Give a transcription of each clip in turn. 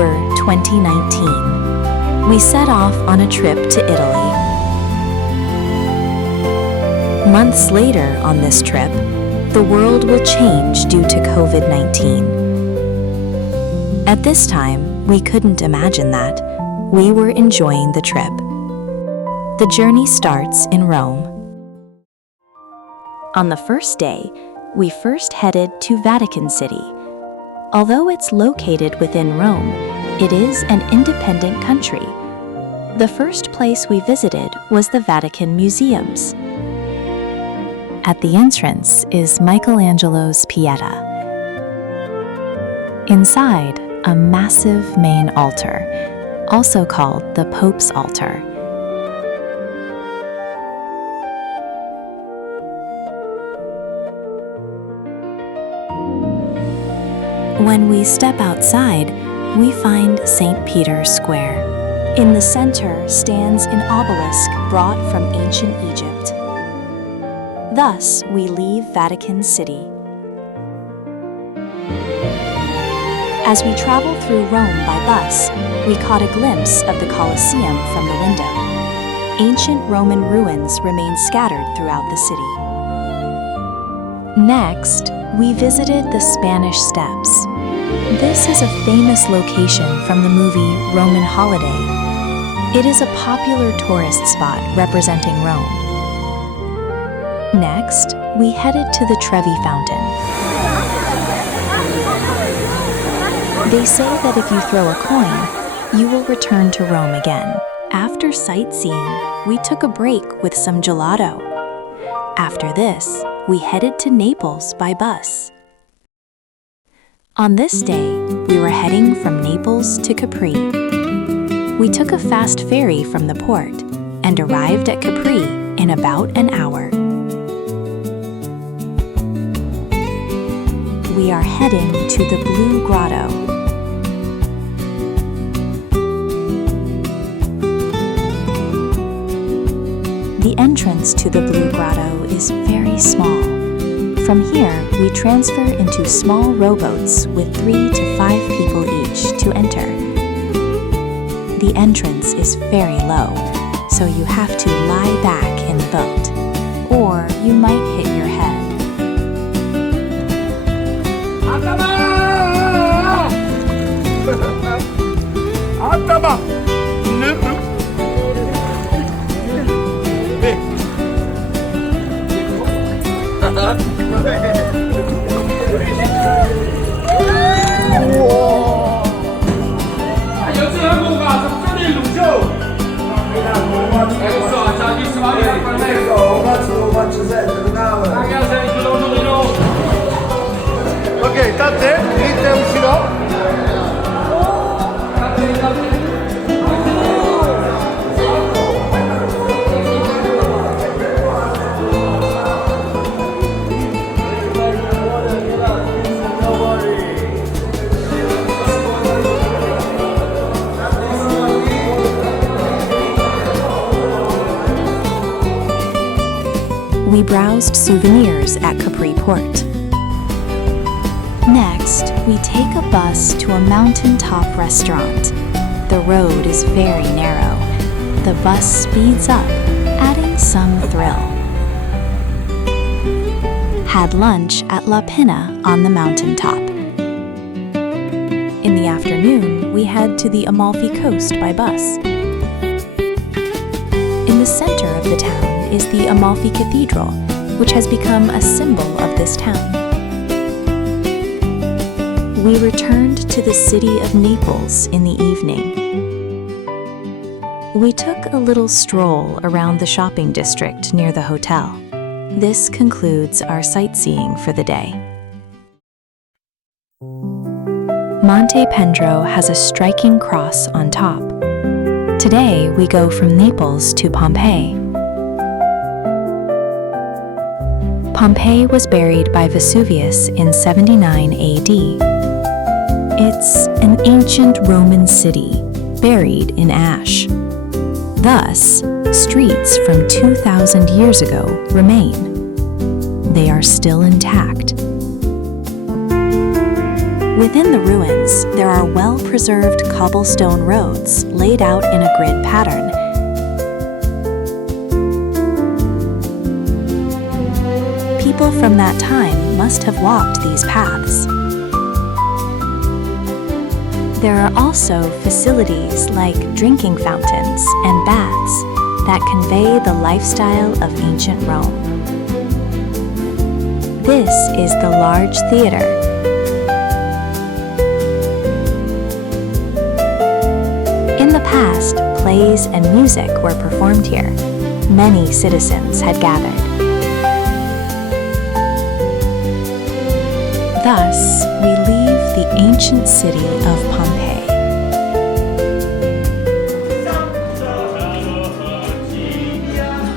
October 2019. We set off on a trip to Italy. Months later on this trip, the world will change due to COVID-19. At this time, we couldn't imagine that. We were enjoying the trip. The journey starts in Rome. On the first day, we first headed to Vatican City. Although it's located within Rome, it is an independent country. The first place we visited was the Vatican Museums. At the entrance is Michelangelo's Pieta. Inside, a massive main altar, also called the Pope's Altar. When we step outside, we find St. Peter's Square. In the center stands an obelisk brought from ancient Egypt. Thus, we leave Vatican City. As we travel through Rome by bus, we caught a glimpse of the Colosseum from the window. Ancient Roman ruins remain scattered throughout the city. Next, we visited the Spanish Steps. This is a famous location from the movie Roman Holiday. It is a popular tourist spot representing Rome. Next, we headed to the Trevi fountain. They say that if you throw a coin, you will return to Rome again. After sightseeing, we took a break with some gelato. After this, we headed to Naples by bus. On this day, we were heading from Naples to Capri. We took a fast ferry from the port and arrived at Capri in about an hour. We are heading to the Blue Grotto. The entrance to the Blue Grotto is very small. From here, we transfer into small rowboats with 3 to 5 people each to enter. The entrance is very low, so you have to lie back in the boat, or you might hit your head. Ok, tante, dite uscirò. We browsed souvenirs at Capri Port. Next, we take a bus to a mountaintop restaurant. The road is very narrow. The bus speeds up, adding some thrill. Had lunch at La Pinna on the mountaintop. In the afternoon, we head to the Amalfi Coast by bus. In the center of the town is the Amalfi Cathedral, which has become a symbol of this town. We returned to the city of Naples in the evening. We took a little stroll around the shopping district near the hotel. This concludes our sightseeing for the day. Monte Pendro has a striking cross on top. Today, we go from Naples to Pompeii. Pompeii was buried by Vesuvius in 79 AD. It's an ancient Roman city, buried in ash. Thus, streets from 2,000 years ago remain. They are still intact. Within the ruins, there are well-preserved cobblestone roads laid out in a grid pattern. People from that time must have walked these paths. There are also facilities like drinking fountains and baths that convey the lifestyle of ancient Rome. This is the large theater. In the past, plays and music were performed here. Many citizens had gathered. Thus, we leave the ancient city of Pompeii.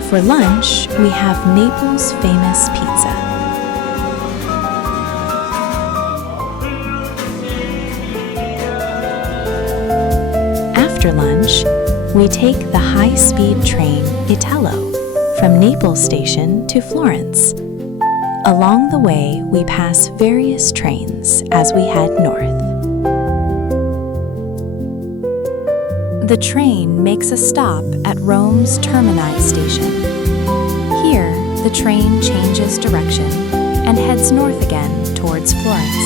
For lunch, we have Naples' famous pizza. After lunch, we take the high-speed train Itello from Naples station to Florence. Along the way, we pass various trains as we head north. The train makes a stop at Rome's Termini station. Here, the train changes direction and heads north again towards Florence.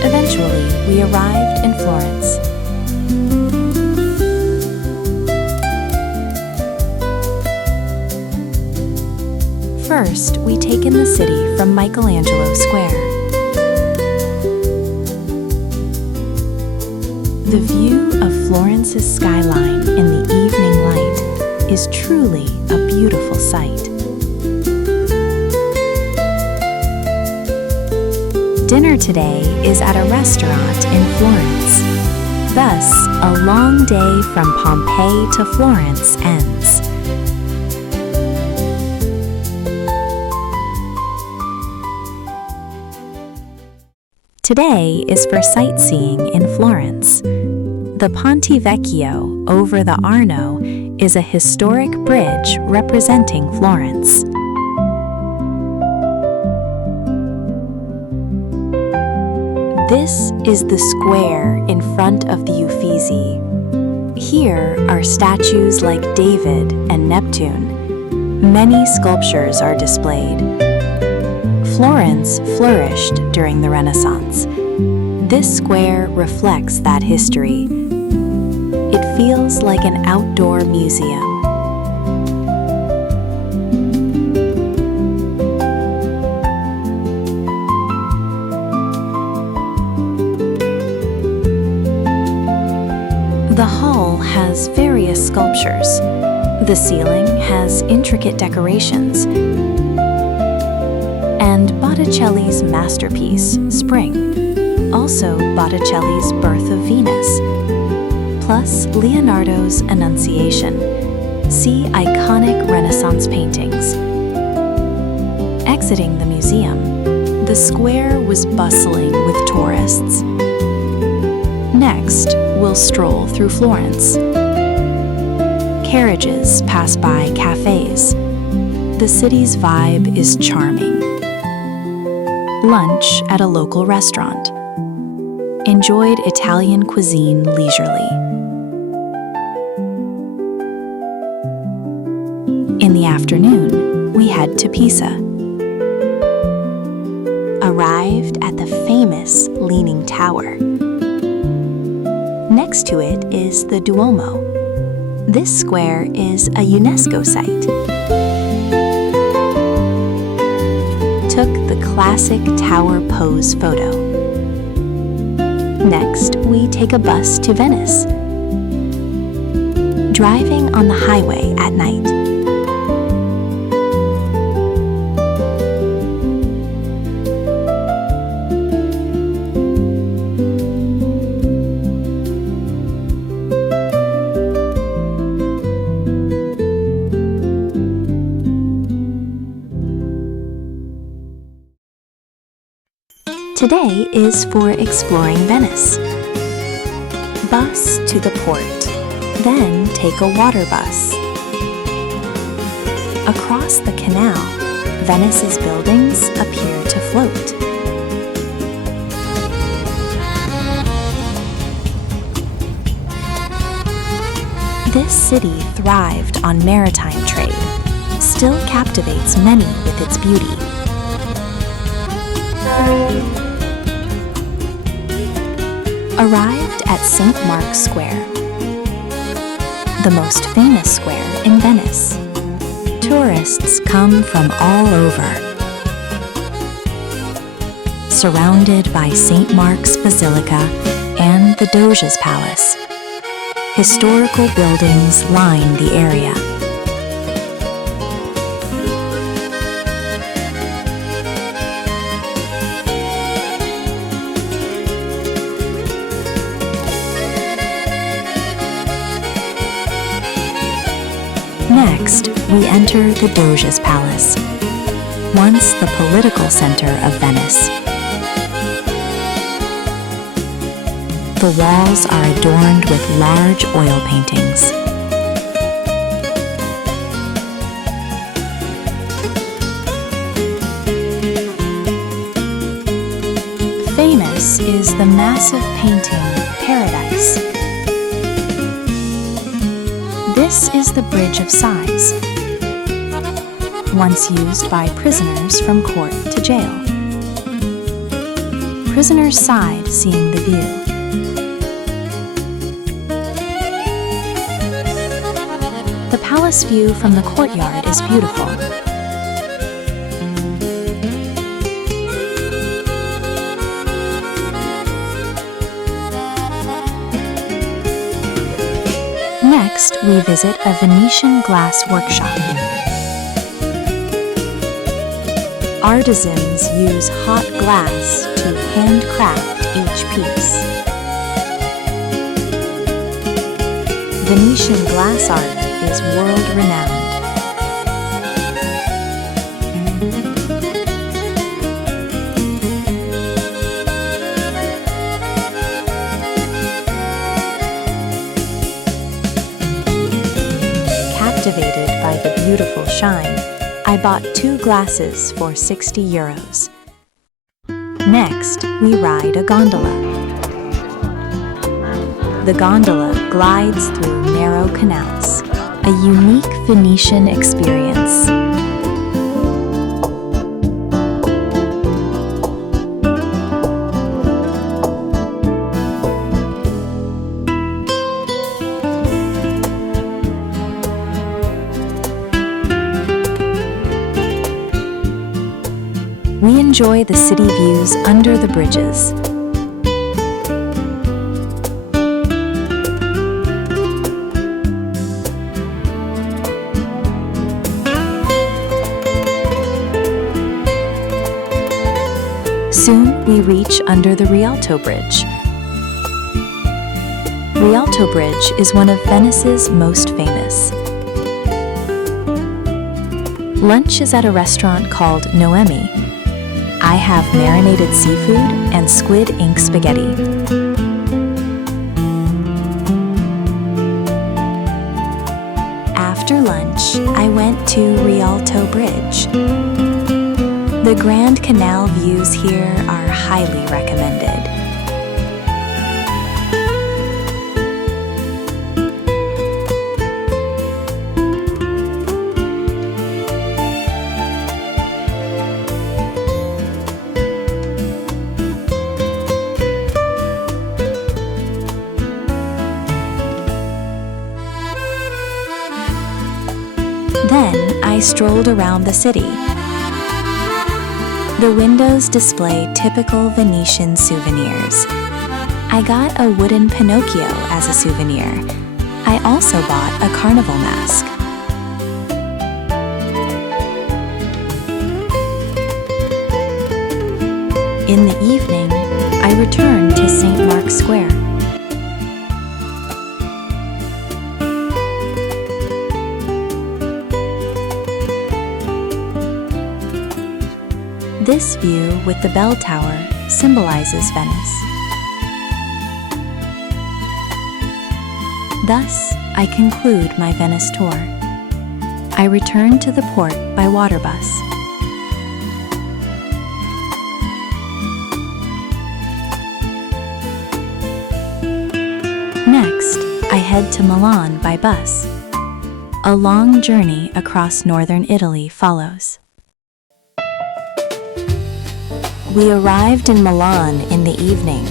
Eventually, we arrived in Florence. First, we take in the city from Michelangelo Square. The view of Florence's skyline in the evening light is truly a beautiful sight. Dinner today is at a restaurant in Florence. Thus, a long day from Pompeii to Florence ends. Today is for sightseeing in Florence. The Ponte Vecchio over the Arno is a historic bridge representing Florence. This is the square in front of the Uffizi. Here are statues like David and Neptune. Many sculptures are displayed. Florence flourished during the Renaissance. This square reflects that history. It feels like an outdoor museum. The hall has various sculptures. The ceiling has intricate decorations. And Botticelli's masterpiece, Spring, also Botticelli's Birth of Venus, plus Leonardo's Annunciation. See iconic Renaissance paintings. Exiting the museum, the square was bustling with tourists. Next, we'll stroll through Florence. Carriages pass by cafes. The city's vibe is charming. Lunch at a local restaurant. Enjoyed Italian cuisine leisurely. In the afternoon, we head to Pisa. Arrived at the famous Leaning Tower. Next to it is the Duomo. This square is a UNESCO site. Took the classic tower pose photo. Next, we take a bus to Venice. Driving on the highway at night. Today is for exploring Venice. Bus to the port, then take a water bus. Across the canal, Venice's buildings appear to float. city thrived on maritime trade, still captivates many with its beauty. Arrived at St. Mark's Square, the most famous square in Venice. Tourists come from all over. Surrounded by St. Mark's Basilica and the Doge's Palace, historical buildings line the area. Next, we enter the Doge's Palace, once the political center of Venice. The walls are adorned with large oil paintings. Famous is the massive painting Paradise. This is the Bridge of Sighs, once used by prisoners from court to jail. Prisoners sighed seeing the view. The palace view from the courtyard is beautiful. Next, we visit a Venetian glass workshop. Artisans use hot glass to handcraft each piece. Venetian glass art is world-renowned. Captivated by the beautiful shine, I bought 2 glasses for €60. Next, we ride a gondola. The gondola glides through narrow canals, a unique Venetian experience. We enjoy the city views under the bridges. Soon we reach under the Rialto Bridge. Rialto Bridge is one of Venice's most famous. Lunch is at a restaurant called Noemi. I have marinated seafood and squid ink spaghetti. After lunch, I went to Rialto Bridge. The Grand Canal views here are highly recommended. Then I strolled around the city. The windows display typical Venetian souvenirs. I got a wooden Pinocchio as a souvenir. I also bought a carnival mask. In the evening, I returned to St. Mark's Square. This view with the bell tower symbolizes Venice. Thus, I conclude my Venice tour. I return to the port by water bus. Next, I head to Milan by bus. A long journey across northern Italy follows. We arrived in Milan in the evening.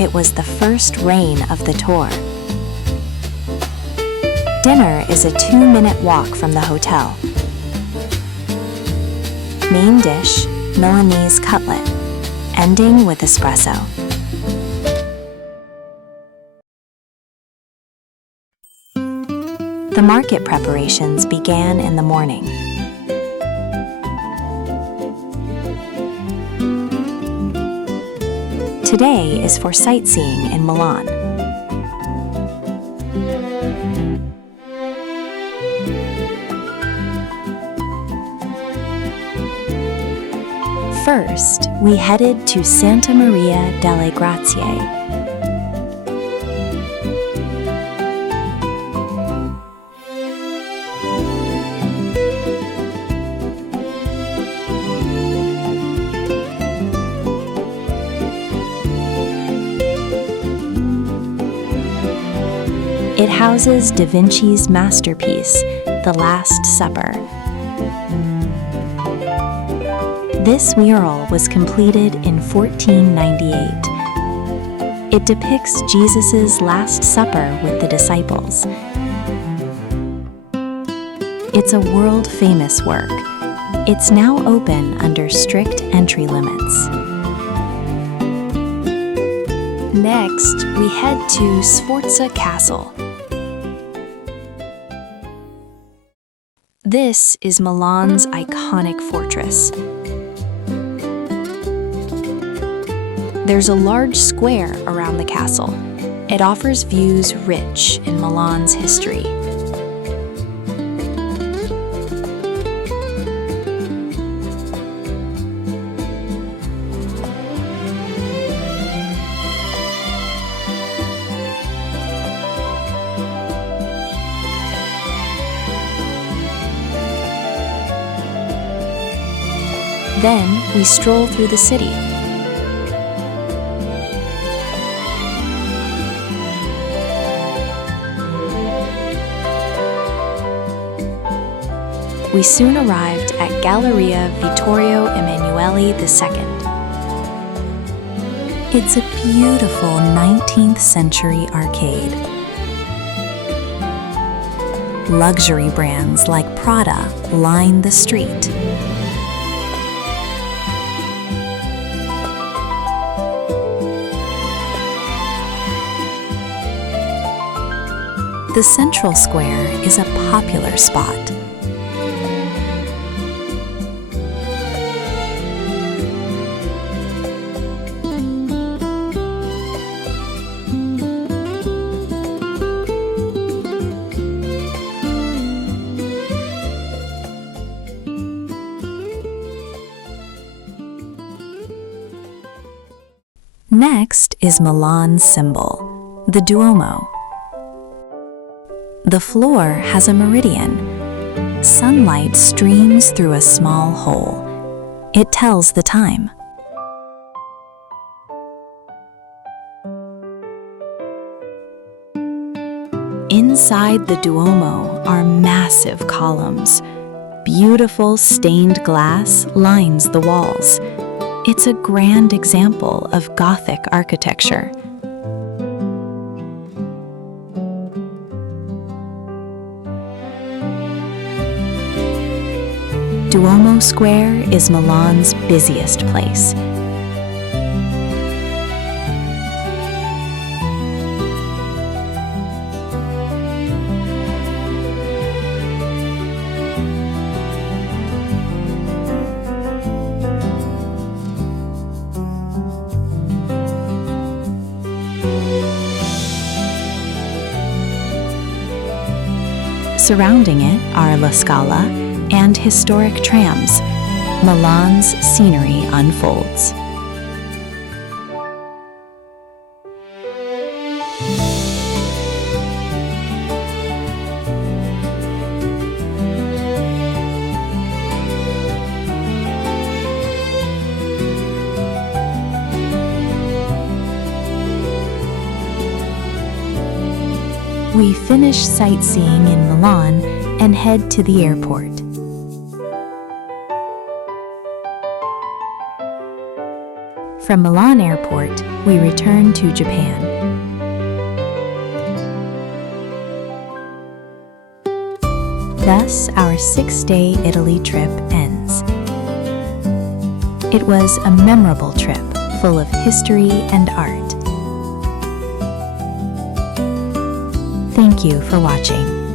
It was the first rain of the tour. Dinner is a 2-minute walk from the hotel. Main dish, Milanese cutlet, ending with espresso. The market preparations began in the morning. Today is for sightseeing in Milan. First, we headed to Santa Maria delle Grazie. It houses Da Vinci's masterpiece, The Last Supper. This mural was completed in 1498. It depicts Jesus' Last Supper with the disciples. It's a world-famous work. It's now open under strict entry limits. Next, we head to Sforza Castle. This is Milan's iconic fortress. There's a large square around the castle. It offers views rich in Milan's history. Then we stroll through the city. We soon arrived at Galleria Vittorio Emanuele II. It's a beautiful 19th century arcade. Luxury brands like Prada line the street. The central square is a popular spot. Next is Milan's symbol, the Duomo. The floor has a meridian. Sunlight streams through a small hole. It tells the time. Inside the Duomo are massive columns. Beautiful stained glass lines the walls. It's a grand example of Gothic architecture. Duomo Square is Milan's busiest place. Surrounding it are La Scala and historic trams. Milan's scenery unfolds. We finish sightseeing in Milan and head to the airport. From Milan Airport, we return to Japan. Thus, our 6-day Italy trip ends. It was a memorable trip, full of history and art. Thank you for watching.